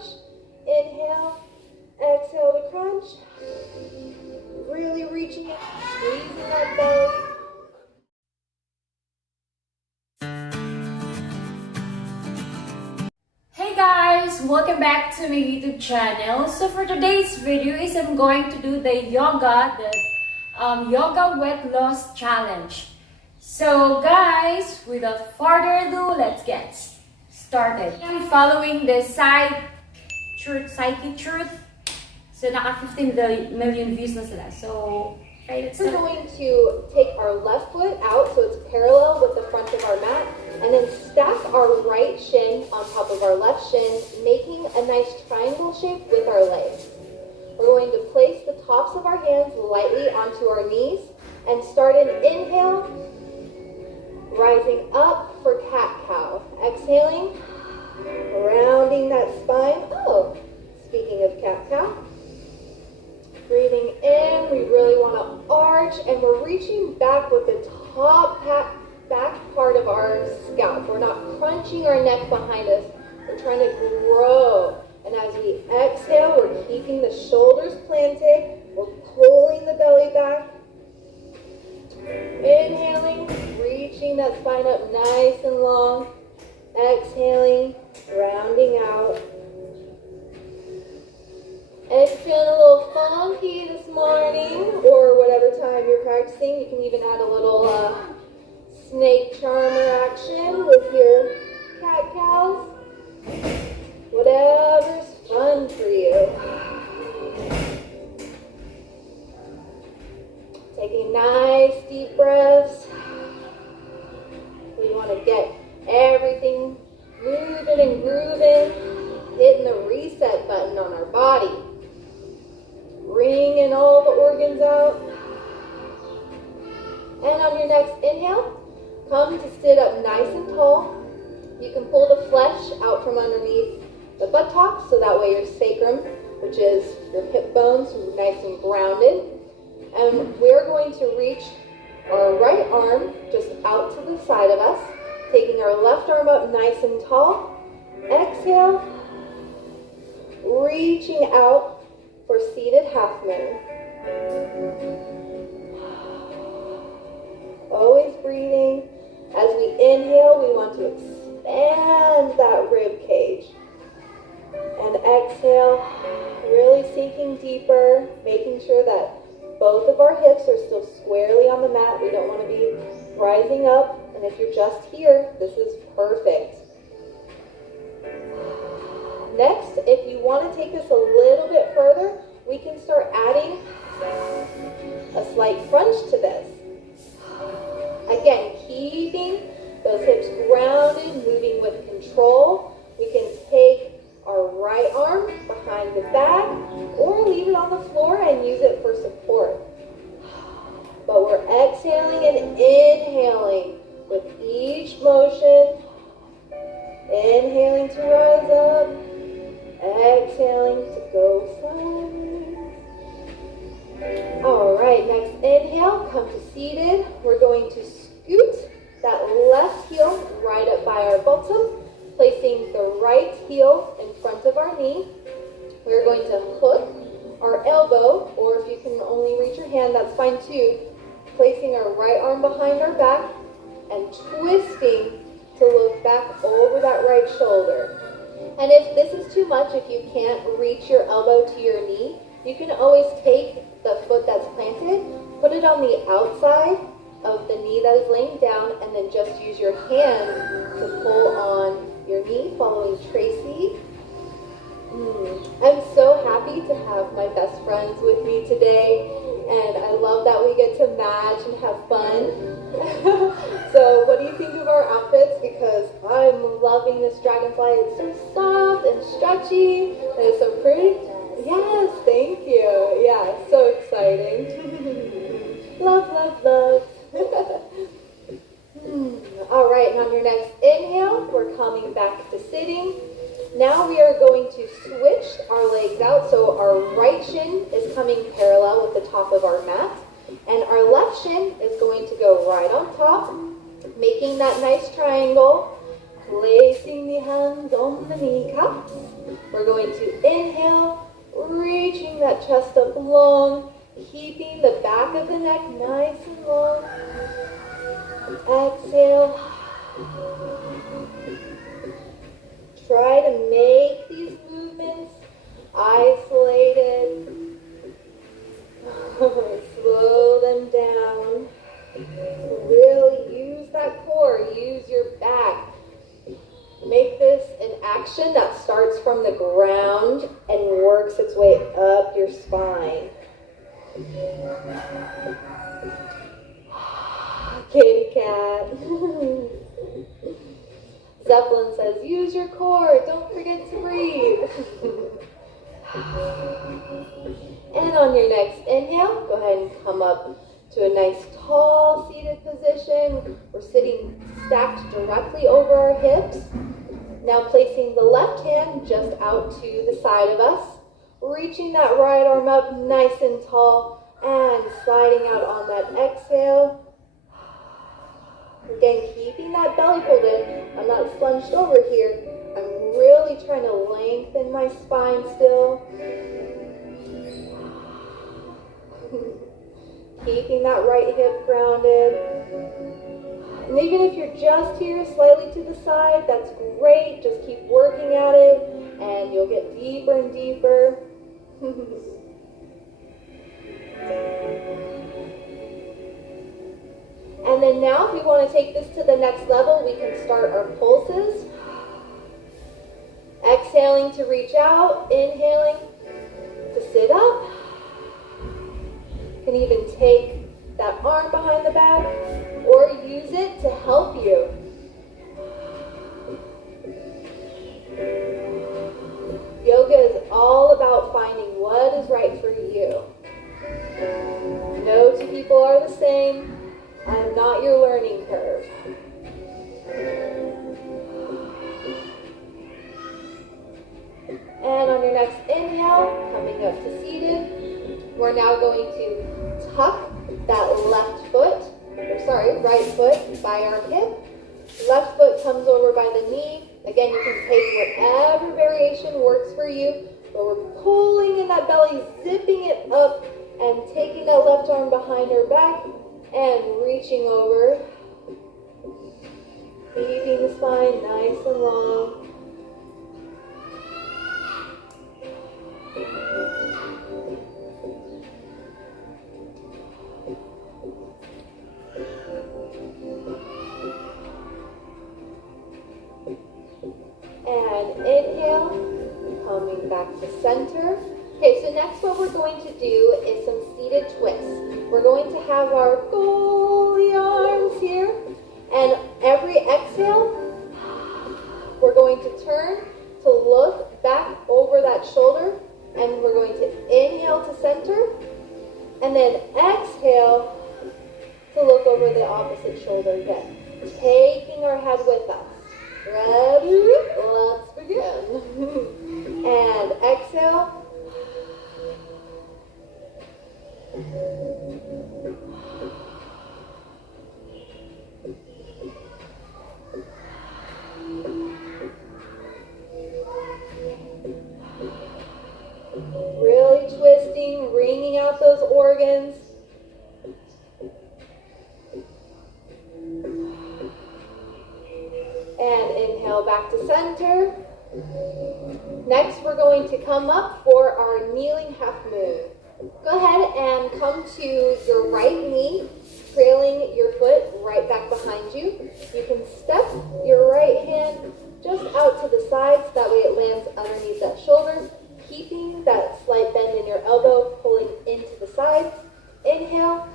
crunch. Inhale, exhale to crunch. Really reaching in, squeezing that belly. Hey guys, welcome back to my YouTube channel. So for today's video is I'm going to do the yoga weight loss challenge. So guys, without further ado, let's get started. I'm following the Psyche Truth. So naka 15 million views na sila. So we're going to take our left foot out so it's parallel with the front of our mat, and then stack our right shin on top of our left shin, making a nice triangle shape with our legs. We're going to place the tops of our hands lightly onto our knees and start an inhale, rising up for cat-cow. Exhaling, rounding that spine. Oh, speaking of cat-cow. Breathing in, we really want to arch, and we're reaching back with the top back part of our scalp. We're not crunching our neck behind us. We're trying to grow. And as we exhale, we're keeping the shoulders planted. We're pulling the belly back. Inhaling, reaching that spine up nice and long. Exhaling, rounding out. And if you're feeling a little funky this morning, or whatever time you're practicing, you can even add a little snake charmer action with your cat-cows. Whatever's fun for you. Taking nice deep breaths. We want to get everything moving and grooving, hitting the reset button on our body. Bringing all the organs out. And on your next inhale, come to sit up nice and tall. You can pull the flesh out from underneath the buttocks, so that way your sacrum, which is your hip bones, is nice and grounded. And we're going to reach our right arm just out to the side of us, taking our left arm up nice and tall. Exhale, reaching out for seated half moon. Always breathing. As we inhale, we want to expand that rib cage. And exhale, really sinking deeper, making sure that both of our hips are still squarely on the mat. We don't want to be rising up. And if you're just here, this is perfect. Next, if you want to take this a little bit further, we can start adding a slight crunch to this. Again, keeping those hips grounded, moving with control. We can take our right arm behind the back or leave it on the floor and use it for support. But we're exhaling and inhaling with each motion. Inhaling to rise up. Exhaling to go sideways. All right, next inhale, come to seated. We're going to scoot that left heel right up by our bottom, placing the right heel in front of our knee. We're going to hook our elbow, or if you can only reach your hand, that's fine too. Placing our right arm behind our back and twisting to look back over that right shoulder. And if this is too much, if you can't reach your elbow to your knee, you can always take the foot that's planted, put it on the outside of the knee that is laying down, and then just use your hand to pull on your knee, following Tracy. I'm so happy to have my best friends with me today, and I love that we get to match and have fun. So what do you think of our outfits? Because I'm loving this dragonfly. It's so soft and stretchy, and it's so pretty. Yes, thank you. Yeah, so exciting. Love, love, love. All right, and on your next inhale, we're coming back to sitting. Now we are going to switch our legs out. So our right shin is coming parallel with the top of our mat, and our left shin is going to go right on top, making that nice triangle, placing the hands on the kneecaps. We're going to inhale, reaching that chest up long, keeping the back of the neck nice and long. Exhale. Try to make these movements isolated. Slow them down. Really use that core, use your back. Make this an action that starts from the ground and works its way up your spine. Kitty cat. Zeppelin says, use your core, don't forget to breathe. And on your next inhale, go ahead and come up to a nice tall seated position. We're sitting stacked directly over our hips. Now placing the left hand just out to the side of us, reaching that right arm up nice and tall and sliding out on that exhale. Again, keeping that belly pulled in. I'm not slunched over here. I'm really trying to lengthen my spine still. Keeping that right hip grounded. And even if you're just here slightly to the side, that's great. Just keep working at it and you'll get deeper and deeper. And then now if we want to take this to the next level, we can start our pulses. Exhaling to reach out, inhaling to sit up. You can even take that arm behind the back or use it to help you. Yoga is all about finding what is right for you. No two people are the same. I am not your learning curve. And on your next inhale, coming up to seated, we're now going to tuck that right foot by our hip. Left foot comes over by the knee. Again, you can take whatever variation works for you, but we're pulling in that belly, zipping it up, and taking that left arm behind our back and reaching over. Keeping the spine nice and long. And inhale, coming back to center. Okay, so next what we're going to do is some seated twists. We're going to have our goalie arms here, and every exhale, we're going to turn to look back over that shoulder, and we're going to inhale to center, and then exhale to look over the opposite shoulder again, taking our head with us. Ready? Let's begin. And exhale. Really twisting, wringing out those organs. And inhale back to center. Next, we're going to come up for our kneeling half moon. Go ahead and come to your right knee, trailing your foot right back behind you. You can step your right hand just out to the side so that way it lands underneath that shoulder, keeping that slight bend in your elbow, pulling into the side. Inhale.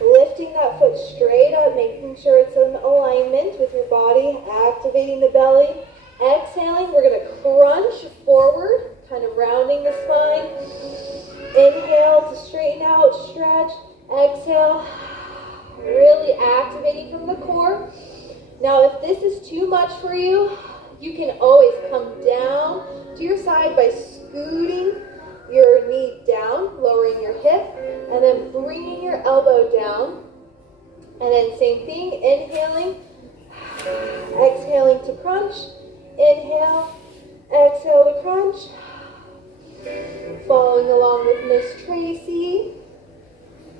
Lifting that foot straight up, making sure it's in alignment with your body, activating the belly. Exhaling, we're going to crunch forward, kind of rounding the spine. Inhale to straighten out, stretch. Exhale, really activating from the core. Now, if this is too much for you, you can always come down to your side by scooting your knee down, lowering your hip, and then bringing your elbow down. And then same thing, inhaling, exhaling to crunch, inhale, Exhale to crunch. Following along with Miss Tracy.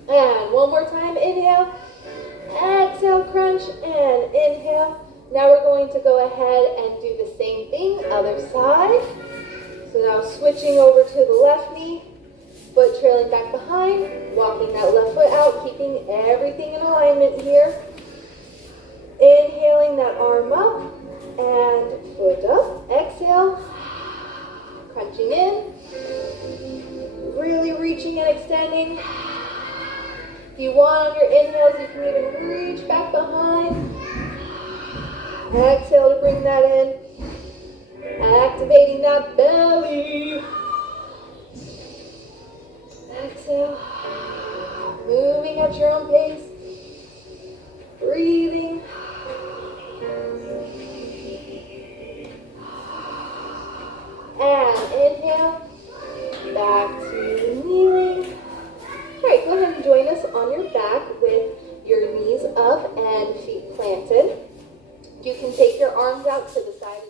And one more time, inhale. Exhale, crunch, and inhale. Now we're going to go ahead and do the same thing, other side. So now switching over to the left knee, foot trailing back behind, walking that left foot out, keeping everything in alignment here. Inhaling that arm up and foot up. Exhale, crunching in, really reaching and extending. If you want on your inhales, you can even reach back behind. Exhale to bring that in. Activating that belly. Exhale. Moving at your own pace. Breathing. And inhale. Back to kneeling. All right, go ahead and join us on your back with your knees up and feet planted. You can take your arms out to the side.